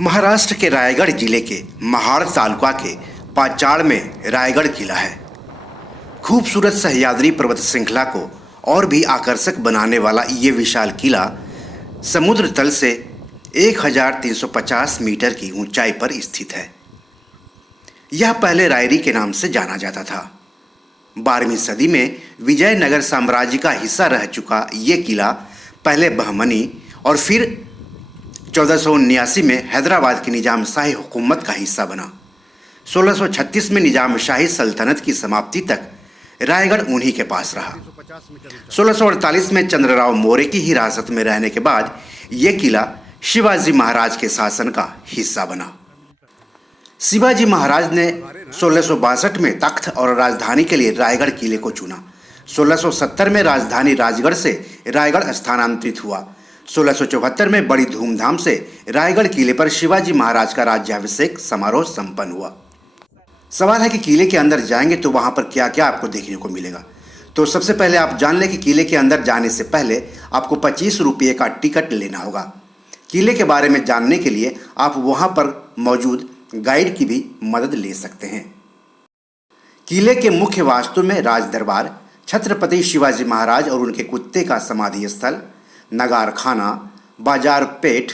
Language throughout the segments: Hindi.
महाराष्ट्र के रायगढ़ जिले के महाड़ तालुका के पाचाड़ में रायगढ़ किला है। खूबसूरत सह्याद्री पर्वत श्रृंखला को और भी आकर्षक बनाने वाला ये विशाल किला समुद्र तल से 1350 मीटर की ऊंचाई पर स्थित है। यह पहले रायरी के नाम से जाना जाता था। 12वीं सदी में विजयनगर साम्राज्य का हिस्सा रह चुका ये किला पहले बहमनी और फिर 1479 में हैदराबाद की निजाम शाही हुकूमत का हिस्सा बना। 1636 में निजाम शाही सल्तनत की समाप्ति तक रायगढ़ उन्हीं के पास रहा। 1648 में चंद्रराव मौर्य की हिरासत में रहने के बाद ये किला शिवाजी महाराज के शासन का हिस्सा बना। शिवाजी महाराज ने 1662 में तख्त और राजधानी के लिए रायगढ़ किले को चुना। 1670 में राजधानी राजगढ़ से रायगढ़ स्थानांतरित हुआ। 1674 में बड़ी धूमधाम से रायगढ़ किले पर शिवाजी महाराज का राज्याभिषेक समारोह संपन्न हुआ। सवाल है कि किले के अंदर जाएंगे तो वहां पर क्या क्या आपको देखने को मिलेगा। तो सबसे पहले आप जान लें कि किले के अंदर जाने से पहले आपको 25 रुपये का टिकट लेना होगा। किले के बारे में जानने के लिए आप वहां पर मौजूद गाइड की भी मदद ले सकते हैं। किले के मुख्य वास्तु में राज दरबार, छत्रपति शिवाजी महाराज और उनके कुत्ते का समाधि स्थल, नगार खाना, बाजार पेठ,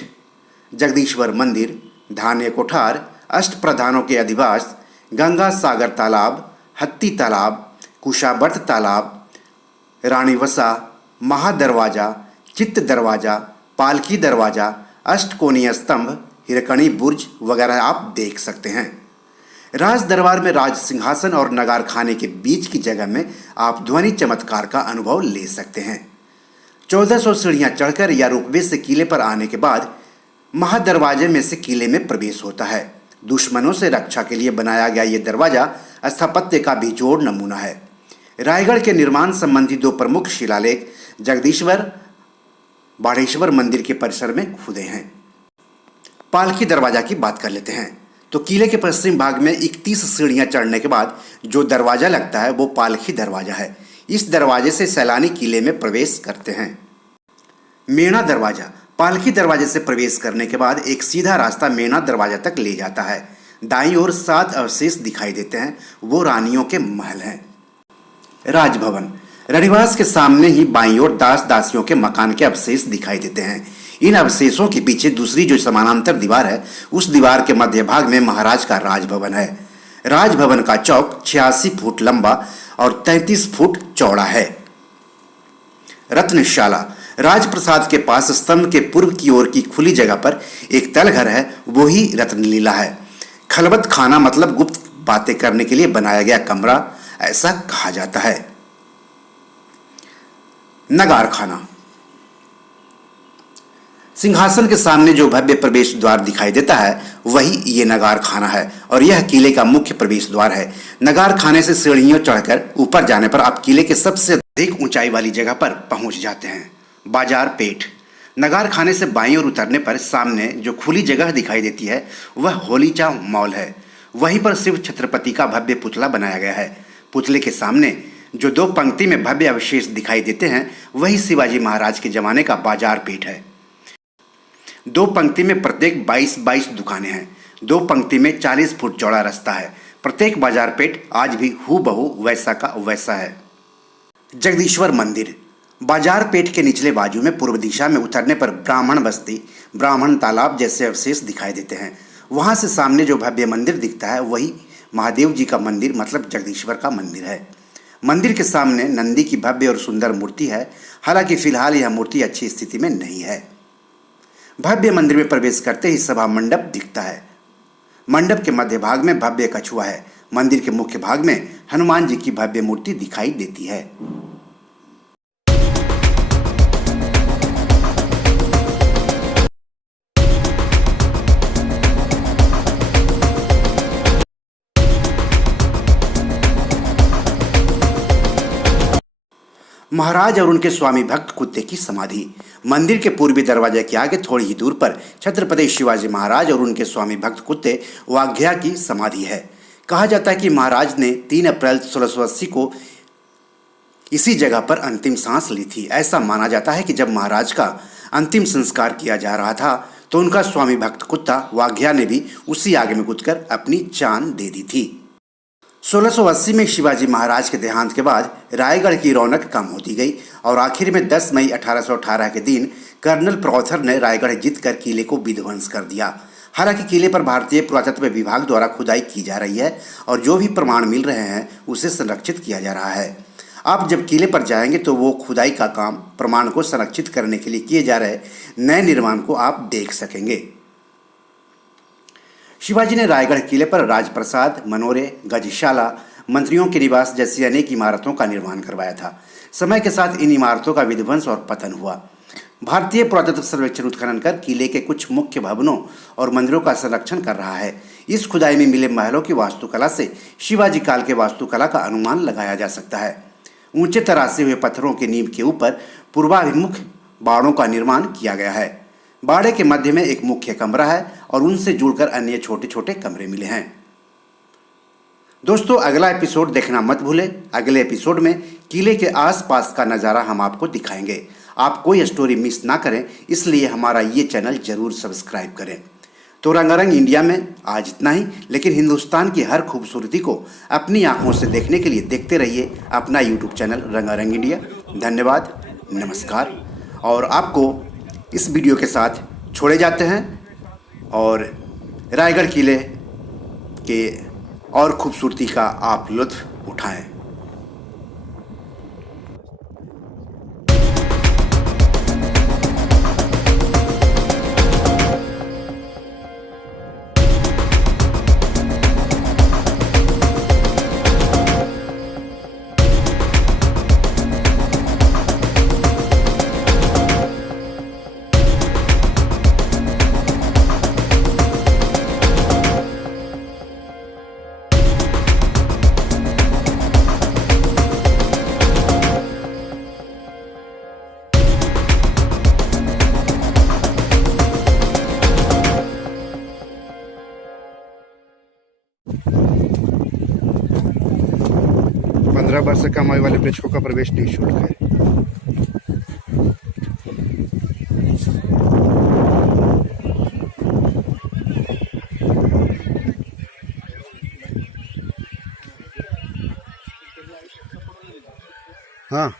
जगदीश्वर मंदिर, धान्य कोठार, अष्ट प्रधानों के अधिवास, गंगा सागर तालाब, हत्ती तालाब, कुशावर्त तालाब, रानीवसा, महादरवाजा, चित्त दरवाजा, पालकी दरवाजा, अष्टकोणीय स्तंभ, हिरकणी बुर्ज वगैरह आप देख सकते हैं। राज दरबार में राज सिंहासन और नगार खाने के बीच की जगह में आप ध्वनि चमत्कार का अनुभव ले सकते हैं। 1400 सीढ़ियां चढ़कर या रोपवे से किले पर आने के बाद महादरवाजे में से किले में प्रवेश होता है। दुश्मनों से रक्षा के लिए बनाया गया ये दरवाजा स्थापत्य का बेजोड़ नमूना है। रायगढ़ के निर्माण संबंधी दो प्रमुख शिलालेख जगदीश्वर बाढ़ेश्वर मंदिर के परिसर में खुदे हैं। पालकी दरवाजा की बात कर लेते हैं तो किले के पश्चिम भाग में 31 सीढ़ियां चढ़ने के बाद जो दरवाजा लगता है वो पालकी दरवाजा है। इस दरवाजे से सैलानी किले में प्रवेश करते हैं। मेणा दरवाजा, पालकी दरवाजे से प्रवेश करने के बाद एक सीधा रास्ता मेणा दरवाजा तक ले जाता है। दाईं ओर 7 अवशेष दिखाई देते हैं, वो रानियों के महल हैं। राजभवन, रनिवास के सामने ही बाईं ओर दास दासियों के मकान के अवशेष दिखाई देते हैं। इन अवशेषों के पीछे दूसरी जो समानांतर दीवार है उस दीवार के मध्य भाग में महाराज का राजभवन है। राजभवन का चौक 86 फुट लंबा और 33 फुट चौड़ा है। रत्नशाला, राजप्रसाद के पास स्तंभ के पूर्व की ओर की खुली जगह पर एक तलघर है, वो ही रत्नलीला है। खलबत खाना मतलब गुप्त बातें करने के लिए बनाया गया कमरा, ऐसा कहा जाता है। नगार खाना, सिंहासन के सामने जो भव्य प्रवेश द्वार दिखाई देता है वही ये नगार खाना है और यह किले का मुख्य प्रवेश द्वार है। नगार खाने से सीढ़ियों चढ़कर ऊपर जाने पर आप किले के सबसे अधिक ऊंचाई वाली जगह पर पहुंच जाते हैं। बाजार पेठ, नगार खाने से बाईं ओर उतरने पर सामने जो खुली जगह दिखाई देती है वह होलीचा मॉल है। वहीं पर शिव छत्रपति का भव्य पुतला बनाया गया है। पुतले के सामने जो 2 पंक्ति में भव्य अवशेष दिखाई देते हैं वही शिवाजी महाराज के जमाने का बाजार पेठ है। 2 पंक्ति में प्रत्येक 22 दुकानें हैं। 2 पंक्ति में 40 फुट चौड़ा रास्ता है। प्रत्येक बाजार पेठ आज भी हूबहू वैसा का वैसा है। जगदीश्वर मंदिर, बाजार पेठ के निचले बाजू में पूर्व दिशा में उतरने पर ब्राह्मण बस्ती, ब्राह्मण तालाब जैसे अवशेष दिखाई देते हैं। वहां से सामने जो भव्य मंदिर दिखता है वही महादेव जी का मंदिर मतलब जगदीश्वर का मंदिर है। मंदिर के सामने नंदी की भव्य और सुंदर मूर्ति है, हालांकि फिलहाल यह मूर्ति अच्छी स्थिति में नहीं है। भव्य मंदिर में प्रवेश करते ही सभा मंडप दिखता है। मंडप के मध्य भाग में भव्य कछुआ है। मंदिर के मुख्य भाग में हनुमान जी की भव्य मूर्ति दिखाई देती है। महाराज और उनके स्वामी भक्त कुत्ते की समाधि, मंदिर के पूर्वी दरवाजे के आगे थोड़ी ही दूर पर छत्रपति शिवाजी महाराज और उनके स्वामी भक्त कुत्ते वाघ्या की समाधि है। कहा जाता है कि महाराज ने 3 अप्रैल 1680 को इसी जगह पर अंतिम सांस ली थी। ऐसा माना जाता है कि जब महाराज का अंतिम संस्कार किया जा रहा था तो उनका स्वामी भक्त कुत्ता वाघ्या ने भी उसी आग में कूदकर अपनी जान दे दी थी। 1680 में शिवाजी महाराज के देहांत के बाद रायगढ़ की रौनक कम होती गई और आखिर में 10 मई 1818 के दिन कर्नल प्रॉथर ने रायगढ़ जीतकर किले को विध्वंस कर दिया। हालांकि किले पर भारतीय पुरातत्व विभाग द्वारा खुदाई की जा रही है और जो भी प्रमाण मिल रहे हैं उसे संरक्षित किया जा रहा है। आप जब किले पर जाएंगे तो वो खुदाई का काम प्रमाण को संरक्षित करने के लिए किए जा रहे नए निर्माण को आप देख सकेंगे। शिवाजी ने रायगढ़ किले पर राजप्रसाद, मनोरे, गजशाला, मंत्रियों के निवास जैसी अनेक इमारतों का निर्माण करवाया था। समय के साथ इन इमारतों का विध्वंस और पतन हुआ। भारतीय पुरातत्व सर्वेक्षण उत्खनन कर किले के कुछ मुख्य भवनों और मंदिरों का संरक्षण कर रहा है। इस खुदाई में मिले महलों की वास्तुकला से शिवाजी काल के वास्तुकला का अनुमान लगाया जा सकता है। ऊंचे तरासे हुए पत्थरों के नींव के ऊपर पूर्वाभिमुख बाड़ों का निर्माण किया गया है। बाड़े के मध्य में एक मुख्य कमरा है और उनसे जुड़कर अन्य छोटे छोटे कमरे मिले हैं। दोस्तों, अगला एपिसोड देखना मत भूलें। अगले एपिसोड में किले के आसपास का नज़ारा हम आपको दिखाएंगे। आप कोई स्टोरी मिस ना करें, इसलिए हमारा ये चैनल जरूर सब्सक्राइब करें। तो रंगारंग इंडिया में आज इतना ही, लेकिन हिंदुस्तान की हर खूबसूरती को अपनी आंखों से देखने के लिए देखते रहिए अपना यूट्यूब चैनल रंगारंग इंडिया। धन्यवाद, नमस्कार। और आपको इस वीडियो के साथ छोड़े जाते हैं और रायगढ़ किले के और खूबसूरती का आप लुत्फ उठाएं। वर्ष से कम आयु वाले प्रेक्षकों का प्रवेश निःशुल्क है। हाँ,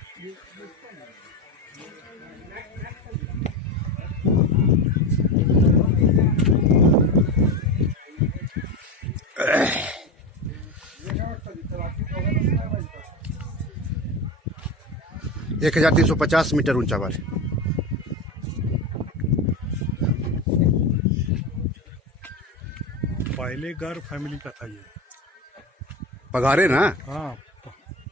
एक 1350 मीटर ऊंचा बार। पहले घर फैमिली का था ये। पगारे ना? हाँ,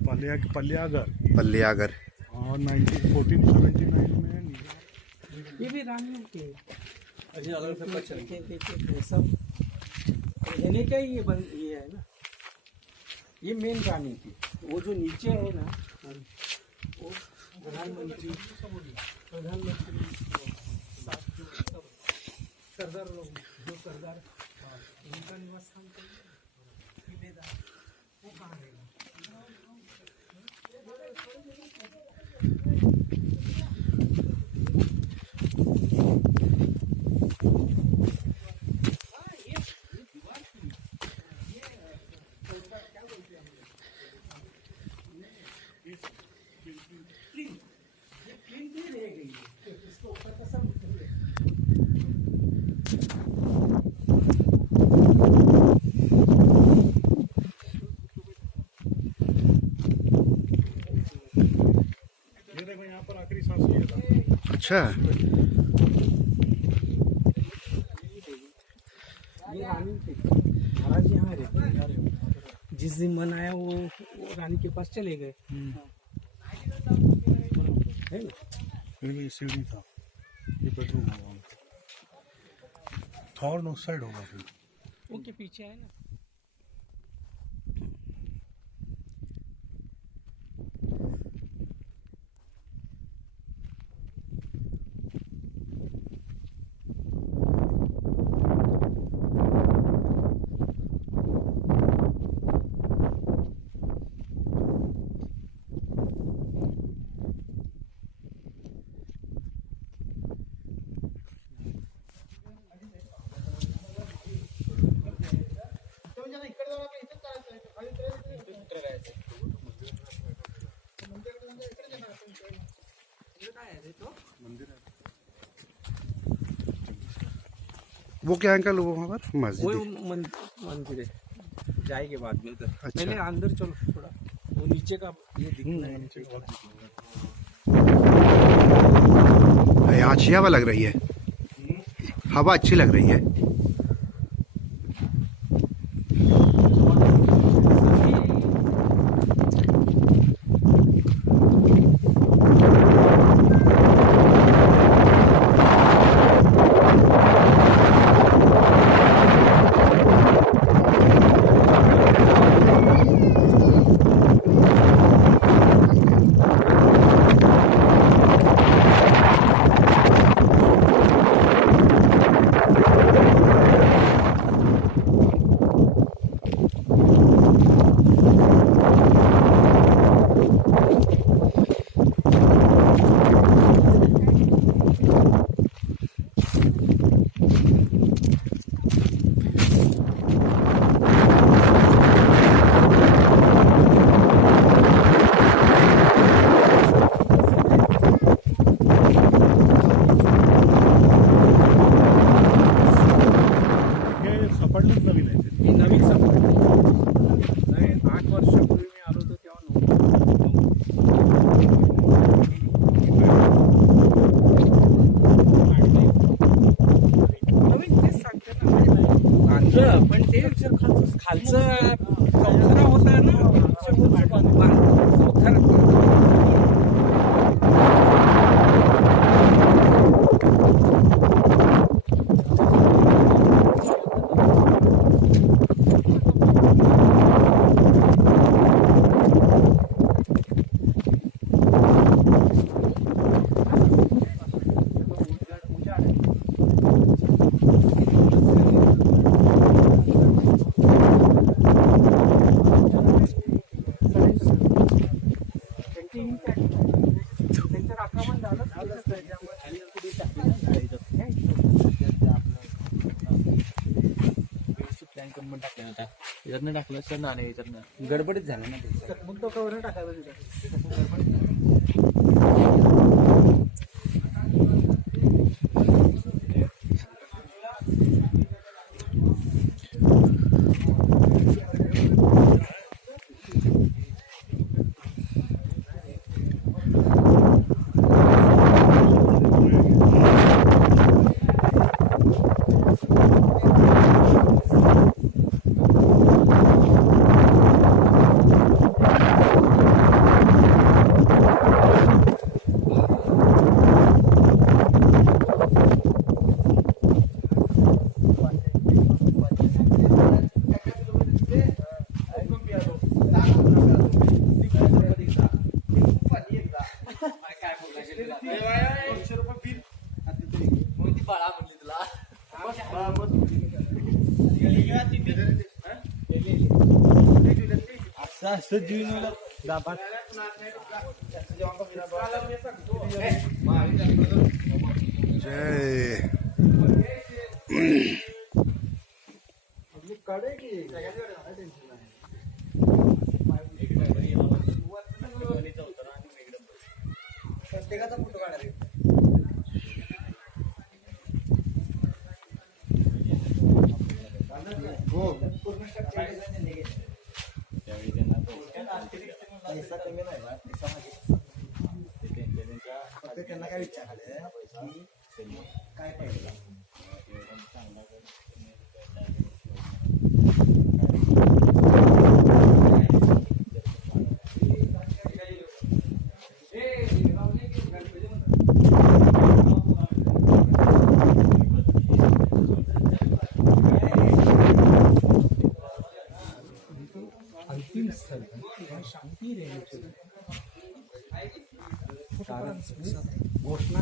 पल्लियागर। पल्लियागर। और 1479 में ये भी रानी के सब रहने का ही ये है ना। ये मेन रानी थी। वो जो नीचे है ना, वो प्रधानमंत्री सरदार लोग, जो सरदार उनका निवास स्थान वो कहाँ रहेगा? यहाँ पर आखिरी सांस लिया था। अच्छा, ये रानी थी। महाराज यहाँ रहते। जिस दिन मन आया वो रानी के पास चले गए। है ना? ये सीढ़ी था, ये बेडरूम होगा थॉर्न उस साइड होगा फिर। वो के पीछे है ना। वो क्या अंकल वो वहाँ पर वो मस्जिद मंदिर है, जाएंगे बाद में उधर। अच्छा। पहले अंदर चलो थोड़ा, वो नीचे का ये दिखना है। नीचे बहुत है। यहाँ अच्छी हवा लग रही है, हवा अच्छी लग रही है। हे सपाटच नवीन आहे ते. ही नवीन सफर नाही, 8 वर्षापूर्वी मी आलो होतो तेव्हा नवीन तेच सांगते ना, बांधलं पण ते खालचं चौथरा होता ना, चौथरा त्यांचं आक्रमण झालं प्लॅन करून टाकला होता, इधरनं टाकलं सर ना, नाही इधरनं गडबडीत झालं ना ते. मग तो कवर टाकायला तिथं. असं जीवन जय प्रत्येकाचा फोटो काढायला. त्यांना काय विचारलं काय पाहिजे. अंतिम स्थल शांती देण्याचे घोषणा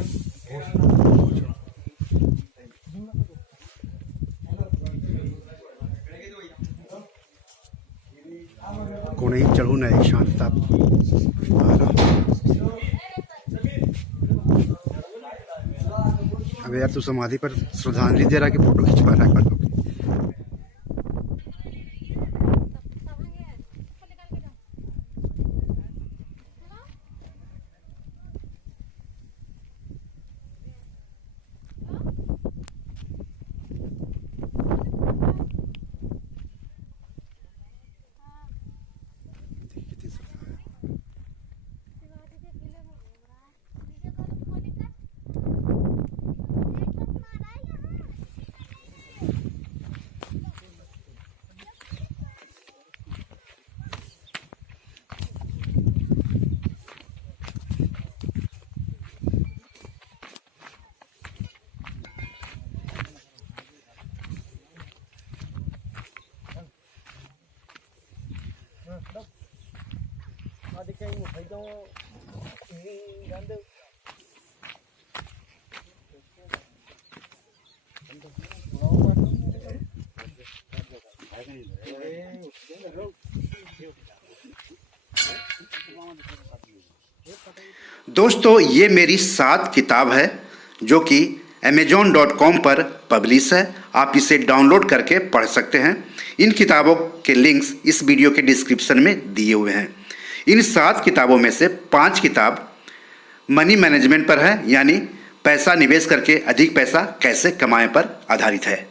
कोणीही चढू नये, शांतता अब यार तू समाधि पर श्रद्धांजलि दे रहा है कि फोटो खिंचवा रहा है पर Hello? दोस्तों, ये मेरी 7 किताब है जो कि amazon.com पर पब्लिश है। आप इसे डाउनलोड करके पढ़ सकते हैं। इन किताबों के लिंक्स इस वीडियो के डिस्क्रिप्शन में दिए हुए हैं। इन 7 किताबों में से 5 किताब मनी मैनेजमेंट पर है, यानी पैसा निवेश करके अधिक पैसा कैसे कमाएं पर आधारित है।